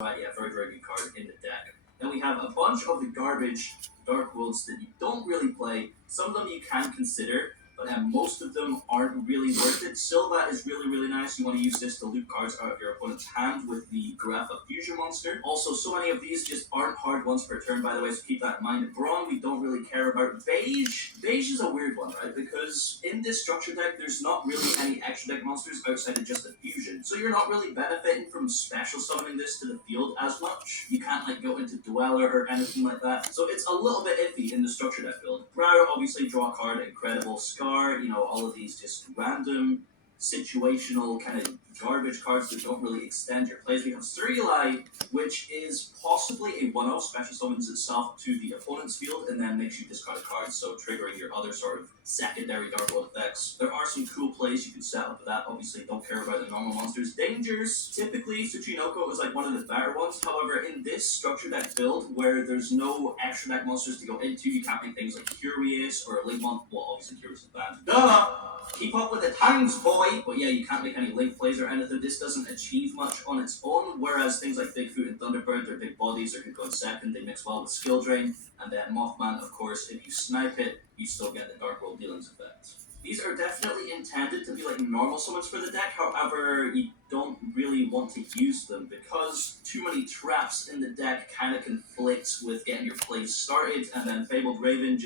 Right, yeah, very, very good card in the deck. Then we have a bunch of the garbage Dark Worlds that you don't really play. Some of them you can consider, but most of them aren't really worth it. Silva is really, really nice. You want to use this to loot cards out of your opponent's hand with the Grapha Fusion Monster. Also, so many of these just aren't hard once per turn, by the way, so keep that in mind. Brawn, we don't really care about. Beige is a weird one, right? Because in this structure deck, there's not really any extra deck monsters outside of just the fusion. So you're not really benefiting from special summoning this to the field as much. You can't like go into Dweller or anything like that. So it's a little bit iffy in the structure deck build. Brow, obviously draw a card, incredible. Scar, all of these just random situational kind of garbage cards that don't really extend your plays. We have Surulai, which is possibly a 1-0, special summons itself to the opponent's field and then makes you discard a card, so triggering your other sort of secondary Dark World effects. There are some cool plays you can set up with that. Obviously, don't care about the normal monsters. Dangers, typically Tsuchinoko is like one of the better ones. However, in this structure deck build, where there's no extra deck monsters to go into, you can't make things like Curious or Linkmon. Well, obviously Curious is banned. Duh! Keep up with the times, boy! But yeah, you can't make any link plays or anything. This doesn't achieve much on its own, whereas things like Bigfoot and Thunderbird, they're big bodies, they could go in second, they mix well with Skill Drain, and then Mothman, of course, if you snipe it, you still get the Dark World Dealings effect. These are definitely intended to be like normal summons for the deck, however, you don't really want to use them because too many traps in the deck kind of conflicts with getting your plays started, and then Fabled Raven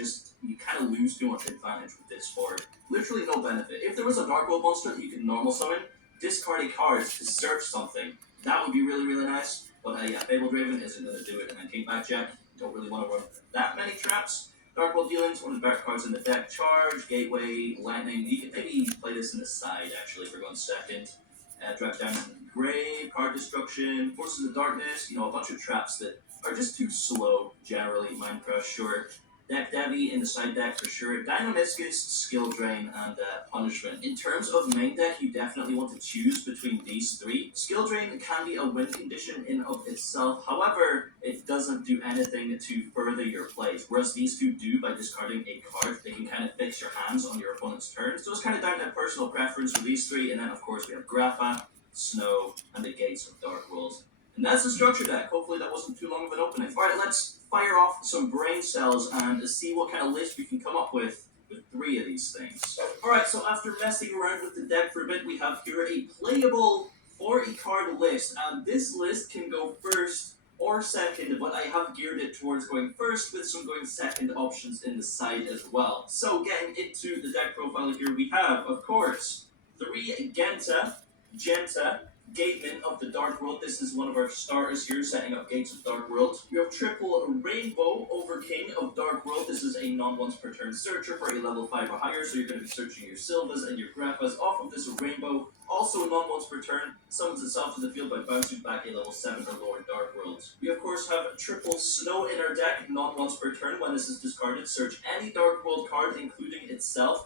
you kind of lose too much advantage with this for literally no benefit. If there was a Dark World monster that you could normal summon, discard a card to search something, that would be really, really nice. But yeah, Fabled Raven isn't going to do it, and then King Blackjack, you don't really want to run that many traps. Dark World Dealings, one of the better cards in the deck. Charge, Gateway, Lightning. You can maybe play this in the side, actually, if we're going second. Drag down Grave, Card Destruction, Forces of Darkness, a bunch of traps that are just too slow, generally. Mind Crush, sure. Deck Devi in the side deck for sure. Dynamiscus, Skill Drain, and Punishment. In terms of main deck, you definitely want to choose between these three. Skill Drain can be a win condition in of itself. However, it doesn't do anything to further your plays. Whereas these two do by discarding a card. They can kind of fix your hands on your opponent's turn. So it's kind of down to personal preference for these three. And then, of course, we have Grapha, Snow, and the Gates of Dark World. And that's the structure deck. Hopefully that wasn't too long of an opening. Alright, let's fire off some brain cells and see what kind of list we can come up with three of these things. Alright, so after messing around with the deck for a bit, we have here a playable 40 card list. And this list can go first or second, but I have geared it towards going first with some going second options in the side as well. So getting into the deck profile here, we have, of course, 3 Genta, Gateman of the Dark World. This is one of our starters here, setting up Gates of Dark World. We have triple Rainbow Overking of Dark World. This is a non-once per turn searcher for a level 5 or higher, so you're going to be searching your Silvas and your Graphas off of this Rainbow. Also non-once per turn, summons itself to the field by bouncing back a level 7 or lower Dark World. We of course have triple Snow in our deck, non-once per turn. When this is discarded, search any Dark World card, including itself.